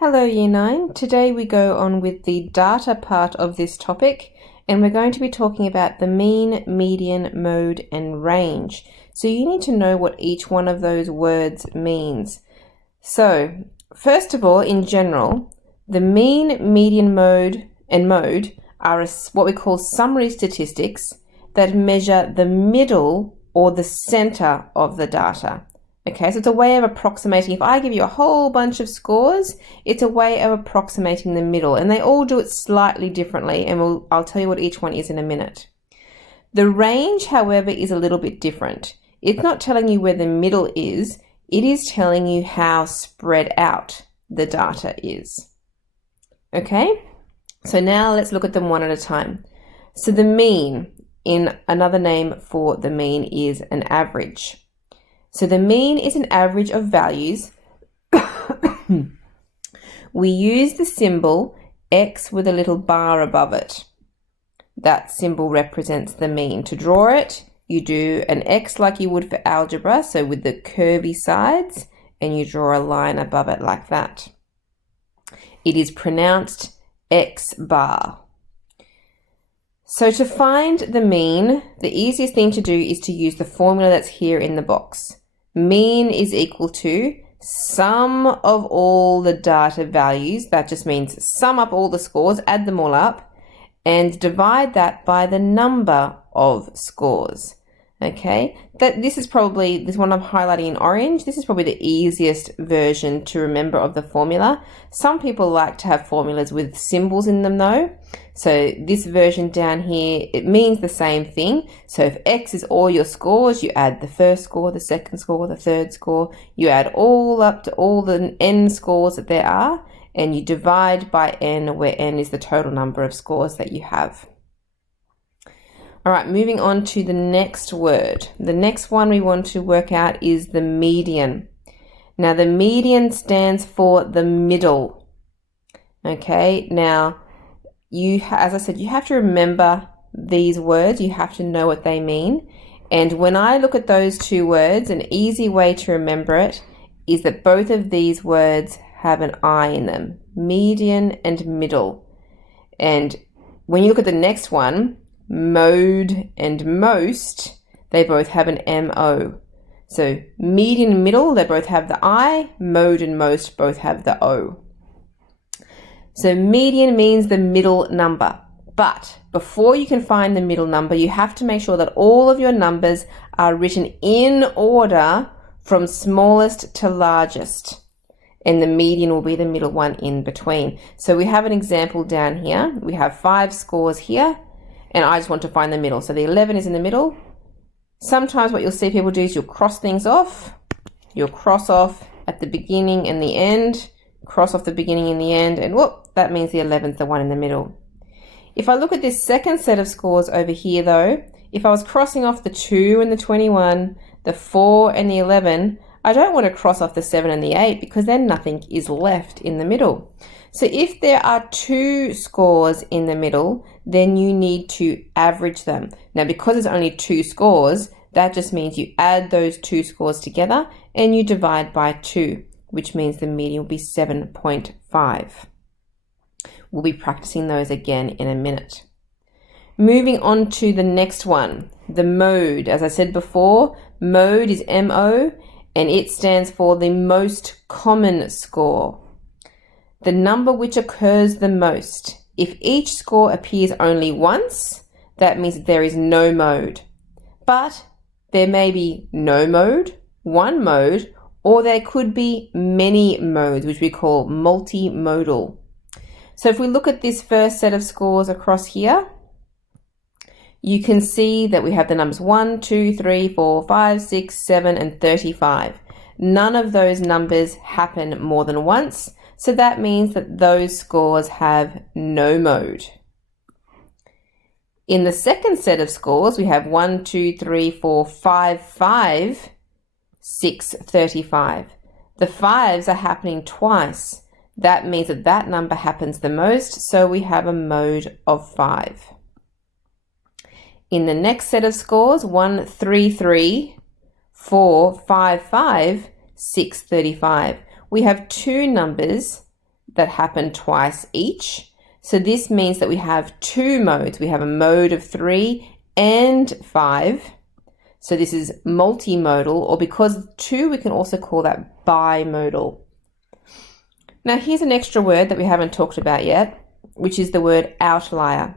Hello Year 9, today we go on with the data part of this topic and we're going to be talking about the mean, median, mode and range. So you need to know what each one of those words means. So first of all, in general, the mean, median, mode and mode are what we call summary statistics that measure the middle or the center of the data. Okay, so it's a way of approximating. If I give you a whole bunch of scores, it's a way of approximating the middle, and they all do it slightly differently, and I'll tell you what each one is in a minute. The range, however, is a little bit different. It's not telling you where the middle is, it is telling you how spread out the data is. Okay, so now let's look at them one at a time. So the mean, in another name for the mean, is an average. So the mean is an average of values. We use the symbol X with a little bar above it. That symbol represents the mean. To draw it, you do an X like you would for algebra, so with the curvy sides, and you draw a line above it like that. It is pronounced X bar. So to find the mean, the easiest thing to do is to use the formula that's here in the box. Mean is equal to sum of all the data values. That just means sum up all the scores, add them all up, and divide that by the number of scores. Okay, this one I'm highlighting in orange. This is probably the easiest version to remember of the formula. Some people like to have formulas with symbols in them though. So this version down here, it means the same thing. So if X is all your scores, you add the first score, the second score, the third score. You add all up to all the N scores that there are, and you divide by N, where N is the total number of scores that you have. All right, moving on to the next word. The next one we want to work out is the median. Now the median stands for the middle. Okay, now as I said, you have to remember these words. You have to know what they mean. And when I look at those two words, an easy way to remember it is that both of these words have an I in them, median and middle. And when you look at the next one, mode and most, they both have an MO. So median and middle, they both have the I, mode and most both have the O. So median means the middle number, but before you can find the middle number, you have to make sure that all of your numbers are written in order from smallest to largest, and the median will be the middle one in between. So we have an example down here. We have 5 scores here, and I just want to find the middle. So the 11 is in the middle. Sometimes what you'll see people do is you'll cross things off. You'll cross off at the beginning and the end, cross off the beginning and the end, and whoop, that means the 11th, the one in the middle. If I look at this second set of scores over here though, if I was crossing off the 2 and the 21, the 4 and the 11, I don't want to cross off the 7 and the 8 because then nothing is left in the middle. So if there are 2 scores in the middle, then you need to average them. Now because there's only 2 scores, that just means you add those 2 scores together and you divide by 2, which means the median will be 7.5. We'll be practicing those again in a minute. Moving on to the next one, the mode. As I said before, mode is MO, and it stands for the most common score. The number which occurs the most. If each score appears only once, that means there is no mode. But there may be no mode, one mode, or there could be many modes, which we call multimodal. So if we look at this first set of scores across here, you can see that we have the numbers 1, 2, 3, 4, 5, 6, 7, and 35. None of those numbers happen more than once, so that means that those scores have no mode. In the second set of scores, we have 1, 2, 3, 4, 5, 5, 6, 35. The 5s are happening twice. That means that that number happens the most, so we have a mode of 5. In the next set of scores, 1, 3, 3, 4, 5, 5, 6, 35. We have 2 numbers that happen twice each. So this means that we have two modes. We have a mode of 3 and 5. So this is multimodal, or because 2, we can also call that bimodal. Now here's an extra word that we haven't talked about yet, which is the word outlier.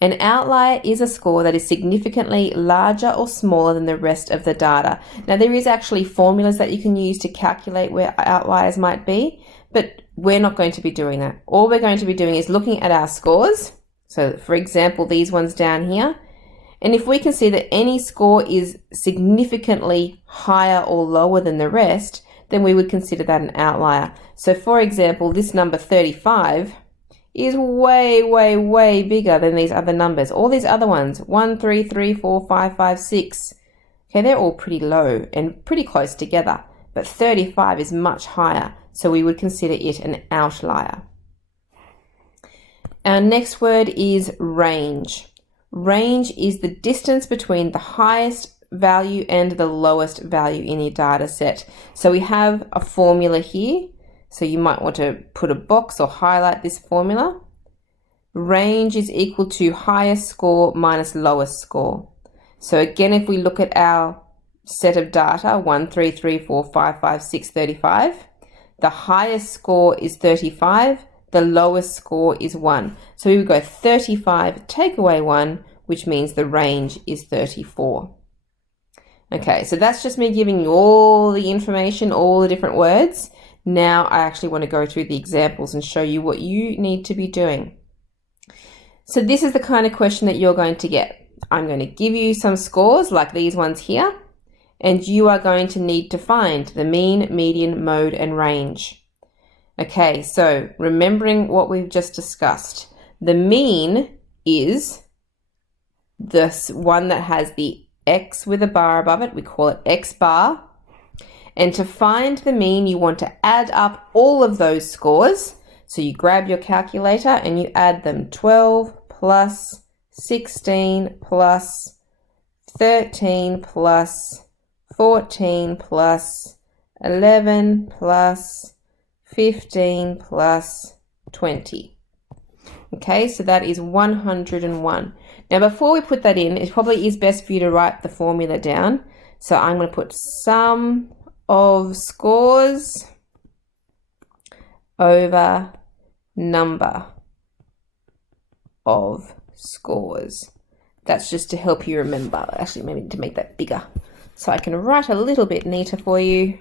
An outlier is a score that is significantly larger or smaller than the rest of the data. Now there is actually formulas that you can use to calculate where outliers might be, but we're not going to be doing that. All we're going to be doing is looking at our scores. So for example, these ones down here. And if we can see that any score is significantly higher or lower than the rest, then we would consider that an outlier. So for example, this number 35 is way, way, way bigger than these other numbers. All these other ones, 1, 3, 3, 4, 5, 5, 6. Okay, they're all pretty low and pretty close together, but 35 is much higher, so we would consider it an outlier. Our next word is range. Range is the distance between the highest value and the lowest value in your data set. So we have a formula here. So you might want to put a box or highlight this formula. Range is equal to highest score minus lowest score. So again, if we look at our set of data, 1, 3, 3, 4, 5, 5, 6, 35, the highest score is 35, the lowest score is 1. So we would go 35, take away 1, which means the range is 34. Okay, so that's just me giving you all the information, all the different words. Now I actually want to go through the examples and show you what you need to be doing. So this is the kind of question that you're going to get. I'm going to give you some scores like these ones here, and you are going to need to find the mean, median, mode, and range. Okay, so remembering what we've just discussed, the mean is this one that has the X with a bar above it. We call it X bar. And to find the mean, you want to add up all of those scores. So you grab your calculator and you add them. 12 plus 16 plus 13 plus 14 plus 11 plus 15 plus 20. Okay, so that is 101. Now before we put that in, it probably is best for you to write the formula down. So I'm going to put sum of scores over number of scores. That's just to help you remember. Actually, maybe need to make that bigger so I can write a little bit neater for you.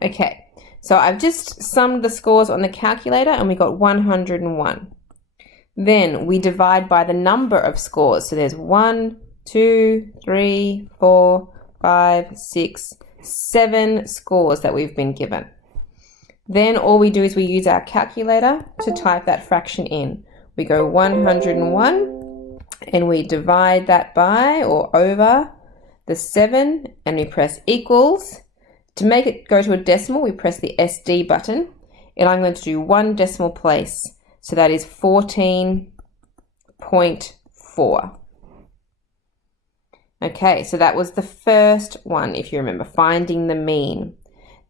Okay, so I've just summed the scores on the calculator and we got 101. Then we divide by the number of scores. So there's 1, 2, 3, 4, 5, 6, 7 scores that we've been given. Then all we do is we use our calculator to type that fraction in. We go 101 and we divide that by or over the 7 and we press equals. To make it go to a decimal, we press the SD button, and I'm going to do 1 decimal place. So that is 14.4. Okay, so that was the first one, if you remember, finding the mean.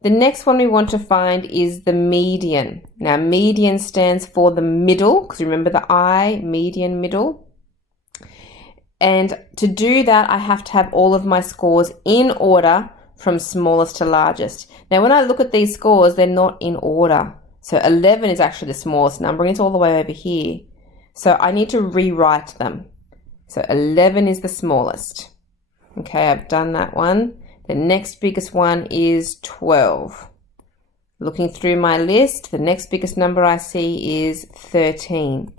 The next one we want to find is the median. Now, median stands for the middle, because remember the I, median, middle. And to do that, I have to have all of my scores in order from smallest to largest. Now, when I look at these scores, they're not in order. So 11 is actually the smallest number, and it's all the way over here. So I need to rewrite them. So 11 is the smallest. Okay, I've done that one. The next biggest one is 12. Looking through my list, the next biggest number I see is 13.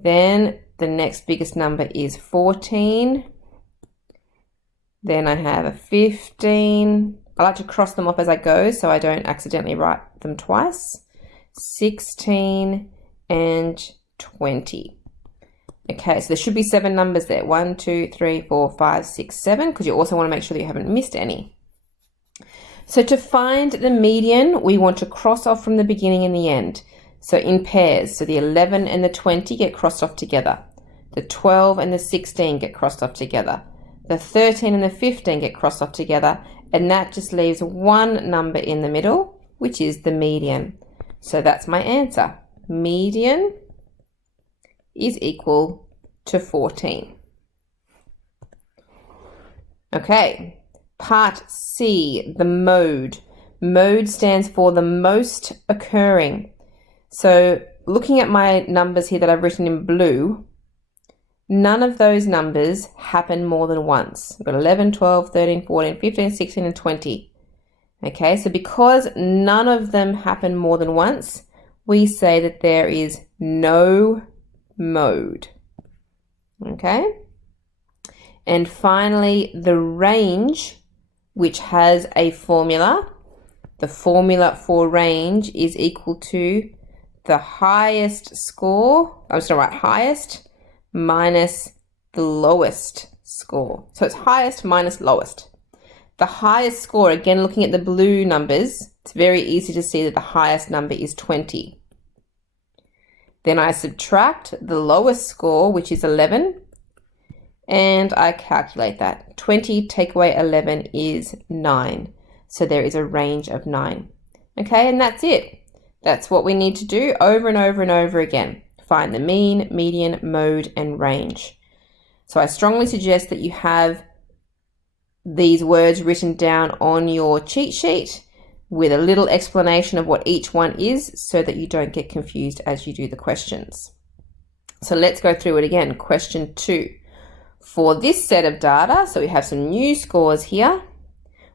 Then the next biggest number is 14. Then I have a 15. I like to cross them off as I go so I don't accidentally write them twice. 16 and 20. Okay, so there should be 7 numbers there. 1, 2, 3, 4, 5, 6, 7, because you also want to make sure that you haven't missed any. So to find the median, we want to cross off from the beginning and the end. So in pairs, so the 11 and the 20 get crossed off together. The 12 and the 16 get crossed off together. The 13 and the 15 get crossed off together, and that just leaves one number in the middle, which is the median. So that's my answer. Median is equal to 14. Okay, part C, the mode. Mode stands for the most occurring. So looking at my numbers here that I've written in blue, none of those numbers happen more than once. We've got 11, 12, 13, 14, 15, 16, and 20. Okay, so because none of them happen more than once, we say that there is no mode. Okay? And finally, the range, which has a formula. The formula for range is equal to the highest score, I'm just going to write highest minus the lowest score. So it's highest minus lowest. The highest score, again looking at the blue numbers, it's very easy to see that the highest number is 20. Then I subtract the lowest score, which is 11, and I calculate that. 20 take away 11 is 9. So there is a range of 9. Okay, and that's it. That's what we need to do over and over and over again. Find the mean, median, mode, and range. So I strongly suggest that you have these words written down on your cheat sheet with a little explanation of what each one is so that you don't get confused as you do the questions. So let's go through it again. Question 2. For this set of data, so we have some new scores here,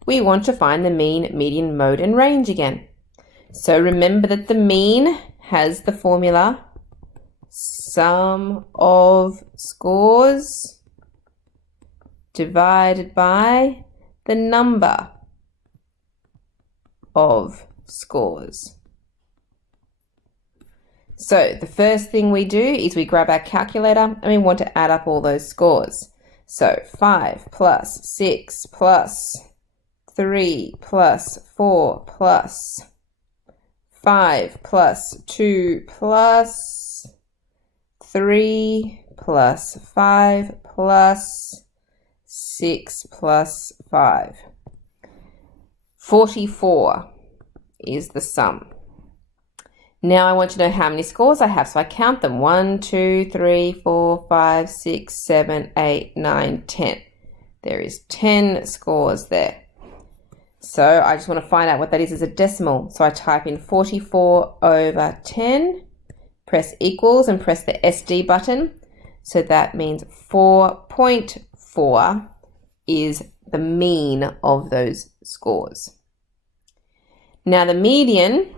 we want to find the mean, median, mode, and range again. So remember that the mean has the formula sum of scores divided by the number of scores. So the first thing we do is we grab our calculator and we want to add up all those scores. So 5 plus 6 plus 3 plus 4 plus 5 plus 2 plus 3 plus 5 plus 6 plus 5. 44 is the sum. Now I want to know how many scores I have, so I count them. 1, 2, 3, 4, 5, 6, 7, 8, 9, 10. There is 10 scores there. So I just want to find out what that is as a decimal. So I type in 44 over 10, press equals and press the SD button. So that means 4.4 is the mean of those scores. Now the median,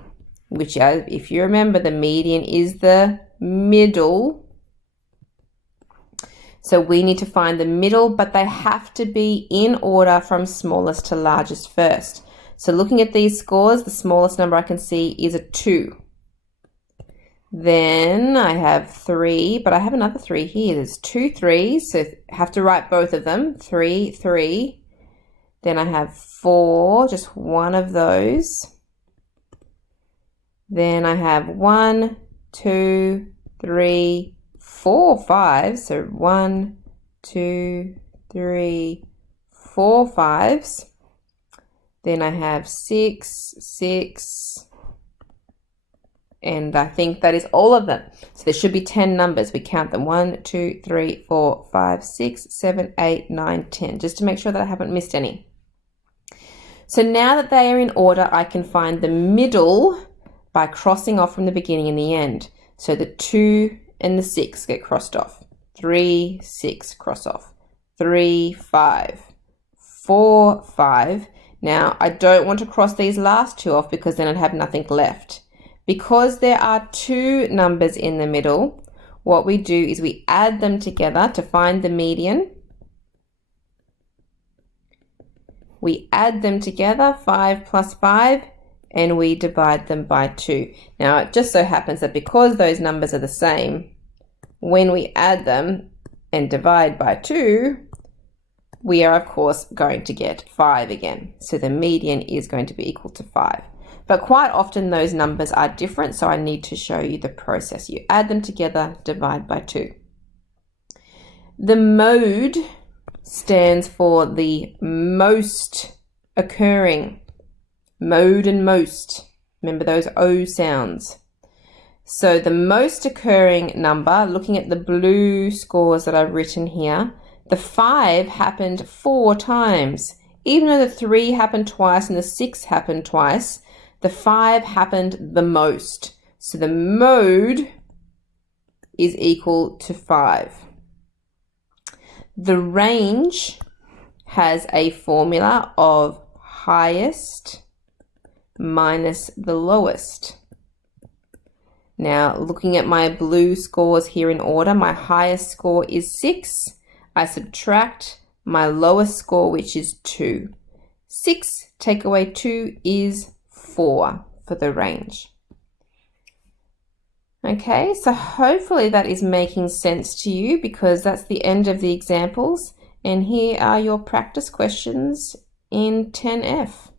which if you remember, the median is the middle. So we need to find the middle, but they have to be in order from smallest to largest first. So looking at these scores, the smallest number I can see is a 2. Then I have 3, but I have another 3 here. There's 2 3s, so I have to write both of them. 3, 3. Then I have 4, just one of those. Then I have 1, 2, 3, 4 5s, so 1, 2, 3, 4 5s. Then I have 6, 6, and I think that is all of them. So there should be 10 numbers. We count them 1, 2, 3, 4, 5, 6, 7, 8, 9, 10, just to make sure that I haven't missed any. So now that they are in order, I can find the middle by crossing off from the beginning and the end. So the 2 and the 6 get crossed off. 3, 6, cross off. 3, 5, 4, 5. Now, I don't want to cross these last two off because then I'd have nothing left. Because there are 2 numbers in the middle, what we do is we add them together to find the median. We add them together, 5 plus 5, and we divide them by 2. Now, it just so happens that because those numbers are the same, when we add them and divide by 2, we are, of course, going to get 5 again. So the median is going to be equal to 5. But quite often those numbers are different, so I need to show you the process. You add them together, divide by 2. The mode stands for the most occurring. Mode and most. Remember those O sounds. So the most occurring number, looking at the blue scores that I've written here, the 5 happened 4 times. Even though the 3 happened twice and the 6 happened twice, the 5 happened the most. So the mode is equal to 5. The range has a formula of highest minus the lowest. Now, looking at my blue scores here in order, my highest score is 6. I subtract my lowest score, which is 2. 6 take away 2 is 4 for the range. Okay, so hopefully that is making sense to you, because that's the end of the examples. And here are your practice questions in 10F.